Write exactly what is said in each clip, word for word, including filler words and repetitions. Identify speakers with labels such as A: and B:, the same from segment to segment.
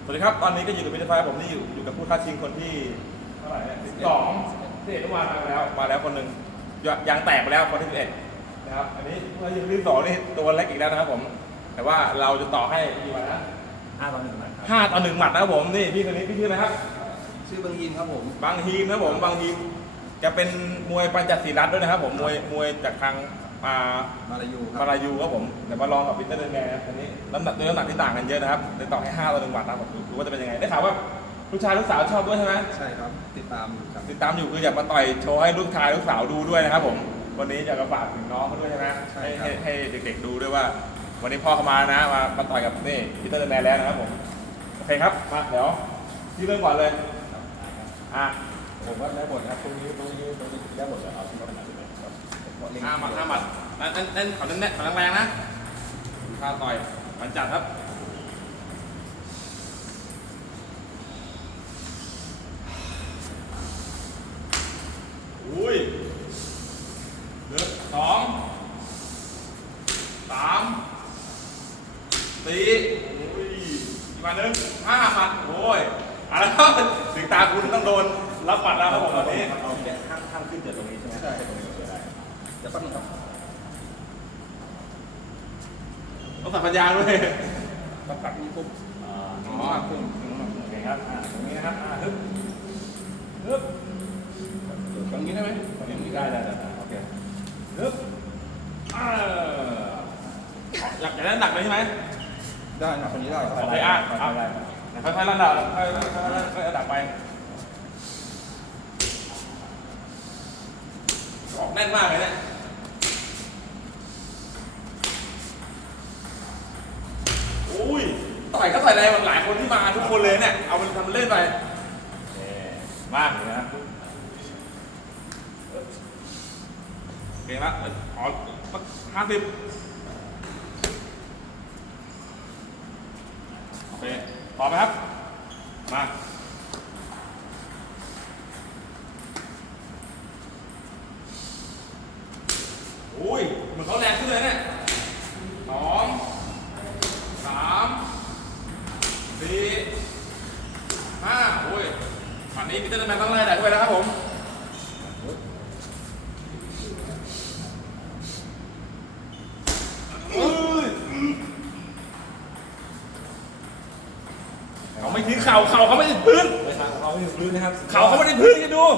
A: วัสดีครับตอนนี้ก็อยู่กับมิตรไฟผมนี่อยู่อยู่กับผู้ท้าชิงคนที่เท่าไหร่เนี่ยสิบสองที่เอ็ดเมื่อวานมาแล้วมาแล้วคนหนึ่งยางแตกไปแล้วคนที่สิบเอ็ดนะครับอันนี้ผู้ท้าชิงที่สองนี่ตัวเล็กอีกแล้วนะครับผมแต่ว่าเราจะต่อให้กี่วันนะ
B: ห้าต่อหนึ่งหมัดครับ
A: ห้าต่อหนึ่งหมัดนะครับผมนี่พี่คนนี้พี่ชื่ออะไรครับ
C: ชื่อบางฮีนครับผม
A: บางฮีนนะครับผมบางฮีนจะเป็นมวยปัญจศรีรัตน์ด้วยนะครับผมมวยมวยจากทางมา
C: มาลายู
A: มาลายูครับผมเดี๋ยวมาลองกับวินเตอร์เดนแมนอันนี้น้ำหนักด้วยน้ำหนักที่ต่างกันเยอะนะครับเลยต่อให้ห้าต่อหนึ่งวัตต์นะผมดูว่าจะเป็นยังไงได้ข่าวว่าลูกชายลูกสาวชอบด้วยใช่ไหม
C: ใช่ครับติดตามอยู่ครับ
A: ติดตามอยู่คืออยากมาต่อยโชว์ให้ลูกชายลูกสาวดูด้วยนะครับผมวันนี้อยากจะฝากถึงน้องเขาด้วยใช่ไหมให้ให้ให้เด็กๆดูด้วยว่าวันนี้พ่อเขามานะมามาต่อยกับนี่วินเตอร์เดนแมนแล้วนะครับผมโอเคครับมาเดี๋ยวที่เริ่มก่อนเลยอ่ะ
B: ผมว่าได้หมดครับตรงนี้ตรงนี้ตรงนี้ได้หมดเลยเอาที่ว่าขนาดไหนครับ
A: ห้าหมัดห้าหมัดนั่นนั่นขอนั่นแน่ขอแรงๆนะท่าต่อยมันจัดครับอุ้ยหนึ่งสองสามสี่อุ้ยอีกมาหนึ่งห้าหมัดโอ้ยอ่ะแล้วถึงตาคุณต้องโดนรับปัดแล้วครับผมแบบนี้
B: เอาแค่ข้างข้างขึ้นจากตรงนี้ใช่ไหม
C: ใช่
B: ตรงนี้ก็ได้
C: จะปั้นครับ
A: ต้องใส่ปัญญาด้วย
C: ต้องกัดนี้ปุ๊บ
A: อ๋อขึ้นโอเคครับอ่าตรงนี้นะครับอ่าฮึบฮึบ
C: ตรงนี้ได้ไหม
A: ตรงนี้ได้ได้ได้โอเคฮึบอ่าอยากจะได้หนักเลยใช่ไหม
C: ได้หนักคนนี้ได้
A: โอเคอ่ะเอาอะไรค่อยๆลั่นดาวค่อยๆค่อยๆดับไปออกแน่นมากเลยเนี่ยอุ้ยต่อยก็ใส่แรงหลายคนที่มาทุกคนเลยเนี่ยเอามันทำเล่นไปมากเลยนะโอเคละอ๋อห้าสิบโอเคพร้อมไหมครับมาอุ้ยเหมือนเขาแรงขึ้นเลยเนี่ยสองสามสี่ห้าโอ้ยฝั่งนี้พีเตอร์แมนต้องไล่ได้ด้วยนะครับผมเขาไม่ทิ้งเข่าเข่าเขาไม่ได้พื้น
B: เขาไม่ถึงพื้นนะครับ
A: เข่าเขาไม่ได้พื้นจะดู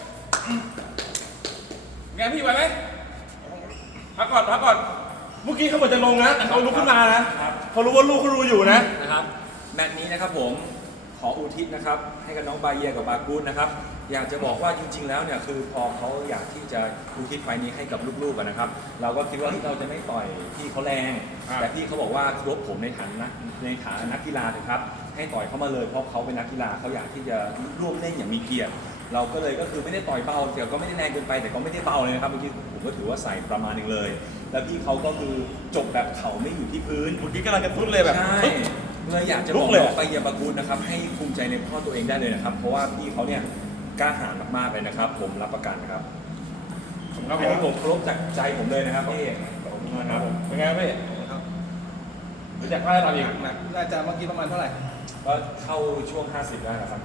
A: ไงพี่ไหวไหมพักก่อนพักก่อนเมื่อกี้เขาเหมือนจะลงนะแต่เขาลุกขึ้นมานะเขารู้ว่าลูกเขารู้อยู่นะ
B: นะครับแมตช์นี้นะครับผมขออุทิศนะครับให้กับน้องบาเยียกับบากูนนะครับอยากจะบอกว่าจริงๆแล้วเนี่ยคือพอเขาอยากที่จะอุทิศไฟนี้ให้กับลูกๆนะครับเราก็คิดว่าเราจะไม่ต่อยพี่เขาแรงแต่พี่เขาบอกว่าครบผมในฐานะในฐานะนักกีฬานะครับให้ต่อยเขามาเลยเพราะเขาเป็นนักกีฬาเขาอยากที่จะร่วมเล่นอย่างมีเกียรติเราก็เลยก็คือไม่ได้ต่อยเบาแต่ก็ไม่ได้แรงเกินไปแต่ก็ไม่ได้เบาเลยนะครับเมื่อกี้ผมก็ถือว่าใส่ประมาณนึงเลยแล้วพี่เขาก็คือจบแบบเข่าไม่อยู่ที่พื้น
A: เมื่อกี้กำลังจะทุบเลยแบบ
B: ใช่เลยอยากจะบอกไปเยียบากูลนะครับให้ภูมิใจในพ่อตัวเองได้เลยนะครับเพราะว่าพี่เขาเนี่ยกล้าหาญมากๆเลยนะครับผมรับประกันนะครับอันนี้ผมเคารพจากใจผมเลยนะครับพี่
A: ขอบคุณมากครับผมเป็นไงพี่ครับรู้จักค่าตอนอีก
C: หนักน่าจะเมื่อกี้ประมาณเท่าไหร่
B: ก็เข้าช่วงห้าสิบได้นะครับ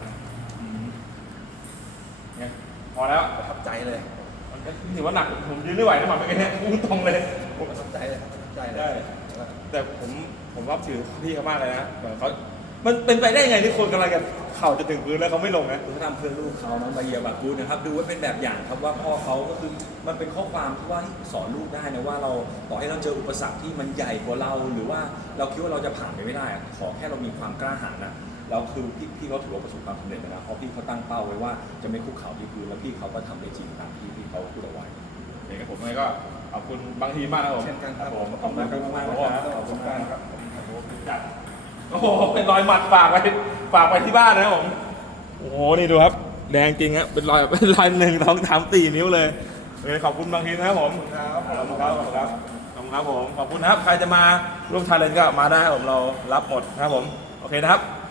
A: เนี่ยพอแล้ว
C: ประทับใจเลย
A: ถือว่าหนักผมยืนไม่ไหวนะหมาเป็นไงเนี่ยพุ่งตรงเลย
C: ประทับใจเลยประทับใจ
A: ได้แต่ผมผมรับถือพี่เขามากเลยนะเหมือนเขามันเป็นไปได้ไงที่คนกำลังจะเข่าจะถึงพื้นแล้วเขาไม่ลงนะ
B: คือทำเพื่อลูกเขาน้องบาเยียบากูนนะครับดูไว้เป็นแบบอย่างครับว่าพ่อเขาก็คือมันเป็นข้อความที่ว่าสอนลูกได้นะว่าเราต่อให้เราเจออุปสรรคที่มันใหญ่กว่าเราหรือว่าเราคิดว่าเราจะผ่านไปไม่ได้ขอแค่เรามีความกล้าหาญนะเราคือพี่พี่เขาถือว่าประสบความสำเร็จนะเพราะพี่เขาตั้งเป้าไว้ว่าจะไม่คุกเข่าที่พื้นแล้วพี่เขาก็ทำได้จริงตามที่พี่เขาพูดเอาไว้
A: เองกับผมก็ขอบคุณบางทีมากครับผม
C: เช่นกันครับผม
A: ขอบคุณมาก
C: ครับขอบคุณมากครับ
A: จัดโอ้โหเป็นรอยหมัดฝากไปฝากไปที่บ้านนะผมโอ้โหนี่ดูครับแดงจริงฮะเป็นรอยเป็นรอยหนึ่งสองสามสี่นิ้วเลยขอบคุณบางทีนะครับผมขอบคุณครับขอบคุณครับขอบคุณครับผมขอบคุณนะครับใครจะมาร่วมชาเลนจ์ก็มาได้ผมเรารับหมดนะครับผมโอเคนะครับ